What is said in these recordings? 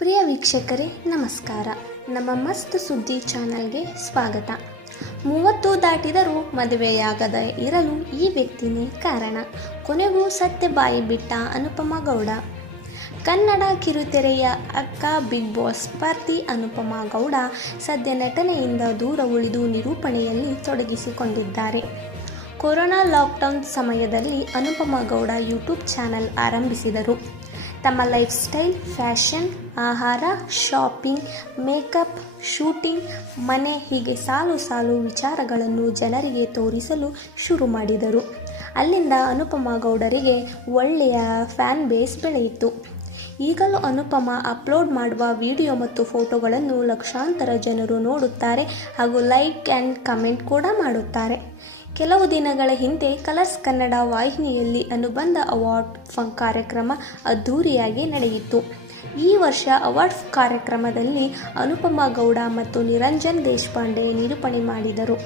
ಪ್ರಿಯ ವೀಕ್ಷಕರೇ ನಮಸ್ಕಾರ. ನಮ್ಮ ಮಸ್ತ್ ಸುದ್ದಿ ಚಾನಲ್ಗೆ ಸ್ವಾಗತ. 30 ದಾಟಿದರೂ ಮದುವೆಯಾಗದ ಇರಲು ಈ ವ್ಯಕ್ತಿನೇ ಕಾರಣ. ಕೊನೆಗೂ ಸತ್ಯ ಬಾಯಿ ಬಿಟ್ಟ ಅನುಪಮಾ ಗೌಡ. ಕನ್ನಡ ಕಿರುತೆರೆಯ ಅಕ್ಕ ಬಿಗ್ ಬಾಸ್ ಸ್ಪರ್ಧಿ ಅನುಪಮಾ ಗೌಡ ಸದ್ಯ ನಟನೆಯಿಂದ ದೂರ ಉಳಿದು ನಿರೂಪಣೆಯಲ್ಲಿ ತೊಡಗಿಸಿಕೊಂಡಿದ್ದಾರೆ. ಕೊರೋನಾ ಲಾಕ್ಡೌನ್ ಸಮಯದಲ್ಲಿ ಅನುಪಮಾ ಗೌಡ ಯೂಟ್ಯೂಬ್ ಚಾನಲ್ ಆರಂಭಿಸಿದರು. ತಮ್ಮ ಲೈಫ್ ಸ್ಟೈಲ್, ಫ್ಯಾಷನ್, ಆಹಾರ, ಶಾಪಿಂಗ್, ಮೇಕಪ್, ಶೂಟಿಂಗ್, ಮನೆ ಹೀಗೆ ಸಾಲು ಸಾಲು ವಿಚಾರಗಳನ್ನು ಜನರಿಗೆ ತೋರಿಸಲು ಶುರು ಮಾಡಿದರು. ಅಲ್ಲಿಂದ ಅನುಪಮಾ ಗೌಡರಿಗೆ ಒಳ್ಳೆಯ ಫ್ಯಾನ್ ಬೇಸ್ ಬೆಳೆಯಿತು. ಈಗಲೂ ಅನುಪಮಾ ಅಪ್ಲೋಡ್ ಮಾಡುವ ವಿಡಿಯೋ ಮತ್ತು ಫೋಟೋಗಳನ್ನು ಲಕ್ಷಾಂತರ ಜನರು ನೋಡುತ್ತಾರೆ ಹಾಗೂ ಲೈಕ್ ಆ್ಯಂಡ್ ಕಮೆಂಟ್ ಕೂಡ ಮಾಡುತ್ತಾರೆ. ಕೆಲವು ದಿನಗಳ ಹಿಂದೆ ಕಲರ್ಸ್ ಕನ್ನಡ ವಾಹಿನಿಯಲ್ಲಿ ಅನುಬಂಧ ಅವಾರ್ಡ್ ಕಾರ್ಯಕ್ರಮ ಅದ್ಧೂರಿಯಾಗಿ ನಡೆಯಿತು. ಈ ವರ್ಷ ಅವಾರ್ಡ್ ಕಾರ್ಯಕ್ರಮದಲ್ಲಿ ಅನುಪಮಾ ಗೌಡ ಮತ್ತು ನಿರಂಜನ್ ದೇಶಪಾಂಡೆ ನಿರೂಪಣೆ ಮಾಡಿದರು.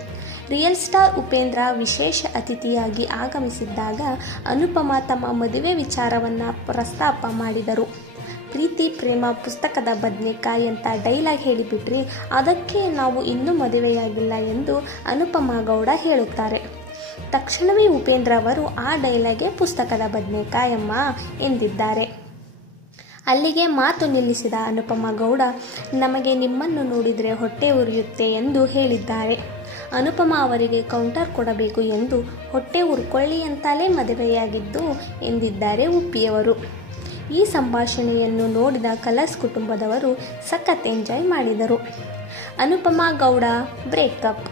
ರಿಯಲ್ ಸ್ಟಾರ್ ಉಪೇಂದ್ರ ವಿಶೇಷ ಅತಿಥಿಯಾಗಿ ಆಗಮಿಸಿದ್ದಾಗ ಅನುಪಮಾ ತಮ್ಮ ಮದುವೆ ವಿಚಾರವನ್ನು ಪ್ರಸ್ತಾಪ ಮಾಡಿದರು. ಪ್ರೀತಿ ಪ್ರೇಮ ಪುಸ್ತಕದ ಬದನೆಕಾಯಿ ಅಂತ ಡೈಲಾಗ್ ಹೇಳಿಬಿಟ್ರಿ, ಅದಕ್ಕೆ ನಾವು ಇನ್ನೂ ಮದುವೆಯಾಗಿಲ್ಲ ಎಂದು ಅನುಪಮಾ ಗೌಡ ಹೇಳುತ್ತಾರೆ. ತಕ್ಷಣವೇ ಉಪೇಂದ್ರ ಅವರು ಆ ಡೈಲಾಗೆ ಪುಸ್ತಕದ ಬದನೆಕಾಯಮ್ಮ ಎಂದಿದ್ದಾರೆ. ಅಲ್ಲಿಗೆ ಮಾತು ನಿಲ್ಲಿಸಿದ ಅನುಪಮಾ ಗೌಡ, ನಮಗೆ ನಿಮ್ಮನ್ನು ನೋಡಿದರೆ ಹೊಟ್ಟೆ ಉರಿಯುತ್ತೆ ಎಂದು ಹೇಳಿದ್ದಾರೆ. ಅನುಪಮಾ ಅವರಿಗೆ ಕೌಂಟರ್ ಕೊಡಬೇಕು ಎಂದು ಹೊಟ್ಟೆ ಉರ್ಕೊಳ್ಳಿ ಅಂತಲೇ ಮದುವೆಯಾಗಿದ್ದು ಎಂದಿದ್ದಾರೆ ಉಪ್ಪಿಯವರು. ಈ ಸಂಭಾಷಣೆಯನ್ನು ನೋಡಿದ ಕಲರ್ಸ್ ಕುಟುಂಬದವರು ಸಖತ್ ಎಂಜಾಯ್ ಮಾಡಿದರು. ಅನುಪಮಾ ಗೌಡ ಬ್ರೇಕಪ್.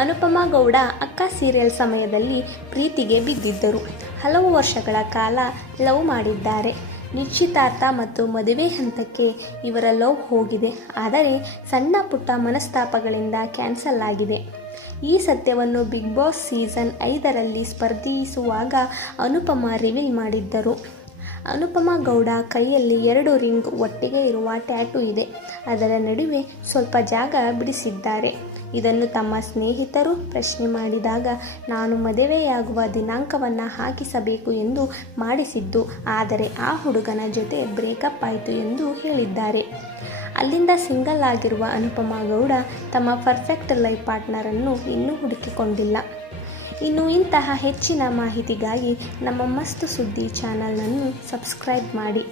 ಅನುಪಮಾ ಗೌಡ ಅಕ್ಕ ಸೀರಿಯಲ್ ಸಮಯದಲ್ಲಿ ಪ್ರೀತಿಗೆ ಬಿದ್ದಿದ್ದರು. ಹಲವು ವರ್ಷಗಳ ಕಾಲ ಲವ್ ಮಾಡಿದ್ದಾರೆ. ನಿಶ್ಚಿತಾರ್ಥ ಮತ್ತು ಮದುವೆ ಹಂತಕ್ಕೆ ಇವರ ಲವ್ ಹೋಗಿದೆ. ಆದರೆ ಸಣ್ಣ ಪುಟ್ಟ ಮನಸ್ತಾಪಗಳಿಂದ ಕ್ಯಾನ್ಸಲ್ ಆಗಿದೆ. ಈ ಸತ್ಯವನ್ನು ಬಿಗ್ ಬಾಸ್ ಸೀಸನ್ 5ರಲ್ಲಿ ಸ್ಪರ್ಧಿಸುವಾಗ ಅನುಪಮಾ ರಿವೀಲ್ ಮಾಡಿದ್ದರು. ಅನುಪಮಾ ಗೌಡ ಕೈಯಲ್ಲಿ 2 ರಿಂಗ್ ಒಟ್ಟಿಗೆ ಇರುವ ಟ್ಯಾಟೂ ಇದೆ. ಅದರ ನಡುವೆ ಸ್ವಲ್ಪ ಜಾಗ ಬಿಡಿಸಿದ್ದಾರೆ. ಇದನ್ನು ತಮ್ಮ ಸ್ನೇಹಿತರು ಪ್ರಶ್ನೆ ಮಾಡಿದಾಗ ನಾನು ಮದುವೆಯಾಗುವ ದಿನಾಂಕವನ್ನು ಹಾಕಿಸಬೇಕು ಎಂದು ಮಾಡಿಸಿದ್ದು, ಆದರೆ ಆ ಹುಡುಗನ ಜೊತೆ ಬ್ರೇಕಪ್ ಆಯಿತು ಎಂದು ಹೇಳಿದ್ದಾರೆ. ಅಲ್ಲಿಂದ ಸಿಂಗಲ್ ಆಗಿರುವ ಅನುಪಮಾ ಗೌಡ ತಮ್ಮ ಪರ್ಫೆಕ್ಟ್ ಲೈಫ್ ಪಾರ್ಟ್ನರನ್ನು ಇನ್ನೂ ಹುಡುಕಿಕೊಂಡಿಲ್ಲ. ಇನ್ನು ಇಂತಹ ಹೆಚ್ಚಿನ ಮಾಹಿತಿಗಾಗಿ ನಮ್ಮ ಮಸ್ತ್ ಸುದ್ದಿ ಚಾನಲನ್ನು ಸಬ್ಸ್ಕ್ರೈಬ್ ಮಾಡಿ.